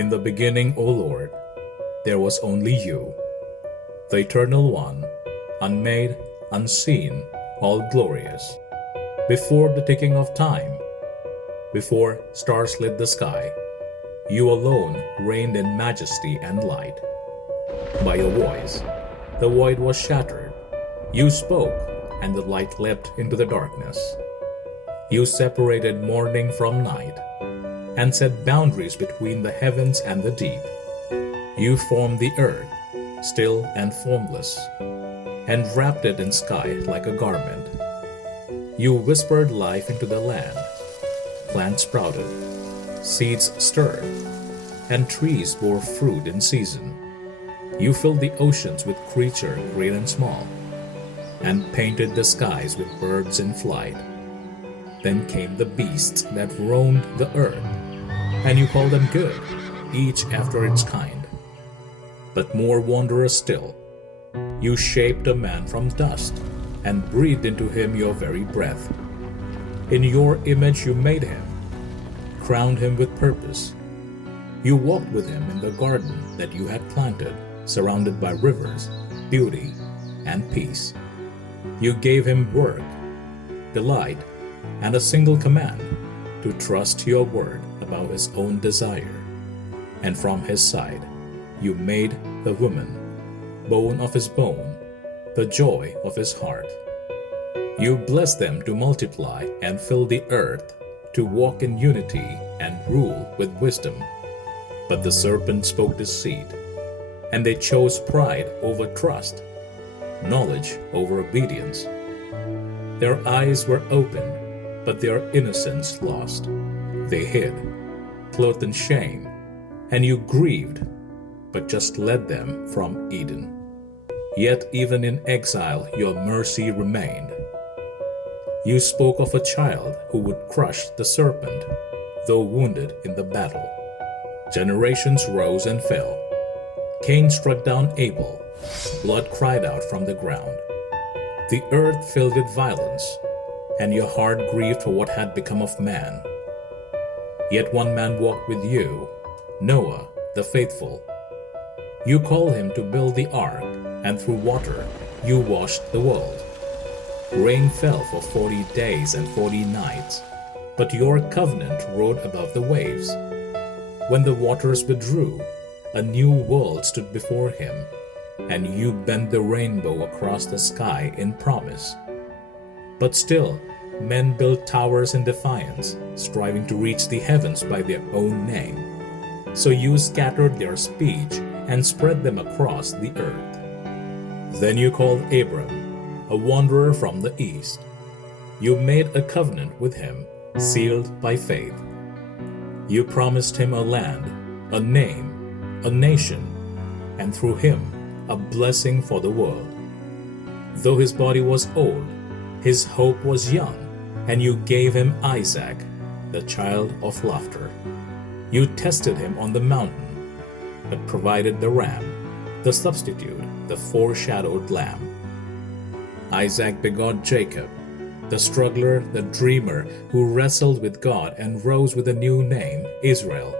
In the beginning, O Lord, there was only you, the Eternal One, unmade, unseen, all glorious. Before the ticking of time, before stars lit the sky, you alone reigned in majesty and light. By your voice, the void was shattered. You spoke, and the light leapt into the darkness. You separated morning from night, and set boundaries between the heavens and the deep. You formed the earth, still and formless, and wrapped it in sky like a garment. You whispered life into the land. Plants sprouted, seeds stirred, and trees bore fruit in season. You filled the oceans with creature great and small, and painted the skies with birds in flight. Then came the beasts that roamed the earth, and you called them good, each after its kind. But more wondrous still, you shaped a man from dust, and breathed into him your very breath. In your image you made him, crowned him with purpose. You walked with him in the garden that you had planted, surrounded by rivers, beauty, and peace. You gave him work, delight, and a single command, to trust your word about his own desire. And from his side you made the woman, bone of his bone, the joy of his heart. You blessed them to multiply and fill the earth, to walk in unity and rule with wisdom. But the serpent spoke deceit, and they chose pride over trust, knowledge over obedience. Their eyes were opened, but their innocence lost. They hid, clothed in shame, and you grieved, but just led them from Eden. Yet even in exile your mercy remained. You spoke of a child who would crush the serpent, though wounded in the battle. Generations rose and fell. Cain struck down Abel. Blood cried out from the ground. The earth filled with violence, and your heart grieved for what had become of man. Yet one man walked with you, Noah, the faithful. You called him to build the ark, and through water you washed the world. Rain fell for 40 days and 40 nights, but your covenant rode above the waves. When the waters withdrew, a new world stood before him, and you bent the rainbow across the sky in promise. But still, men built towers in defiance, striving to reach the heavens by their own name. So you scattered their speech and spread them across the earth. Then you called Abram, a wanderer from the east. You made a covenant with him, sealed by faith. You promised him a land, a name, a nation, and through him a blessing for the world. Though his body was old, his hope was young, and you gave him Isaac, the child of laughter. You tested him on the mountain, but provided the ram, the substitute, the foreshadowed lamb. Isaac begot Jacob, the struggler, the dreamer, who wrestled with God and rose with a new name, Israel.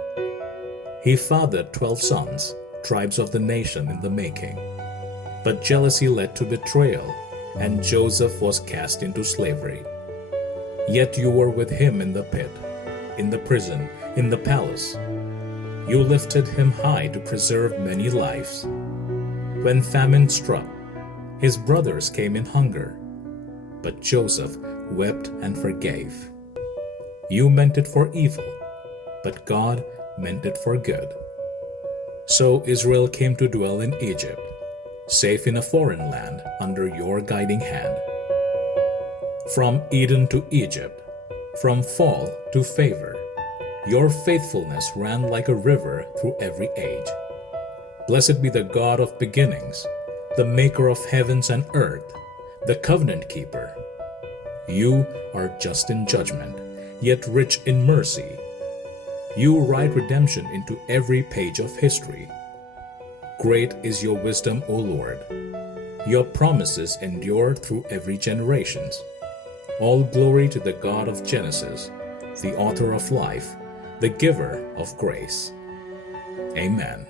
He fathered 12 sons, tribes of the nation in the making. But jealousy led to betrayal, and Joseph was cast into slavery. Yet you were with him in the pit, in the prison, in the palace. You lifted him high to preserve many lives. When famine struck, his brothers came in hunger, but Joseph wept and forgave. You meant it for evil, but God meant it for good. So Israel came to dwell in Egypt, safe in a foreign land under your guiding hand. From Eden to Egypt, from fall to favor, your faithfulness ran like a river through every age. Blessed be the God of beginnings, the maker of heavens and earth, the covenant keeper. You are just in judgment, yet rich in mercy. You write redemption into every page of history. Great is your wisdom, O Lord. Your promises endure through every generation. All glory to the God of Genesis, the author of life, the giver of grace. Amen.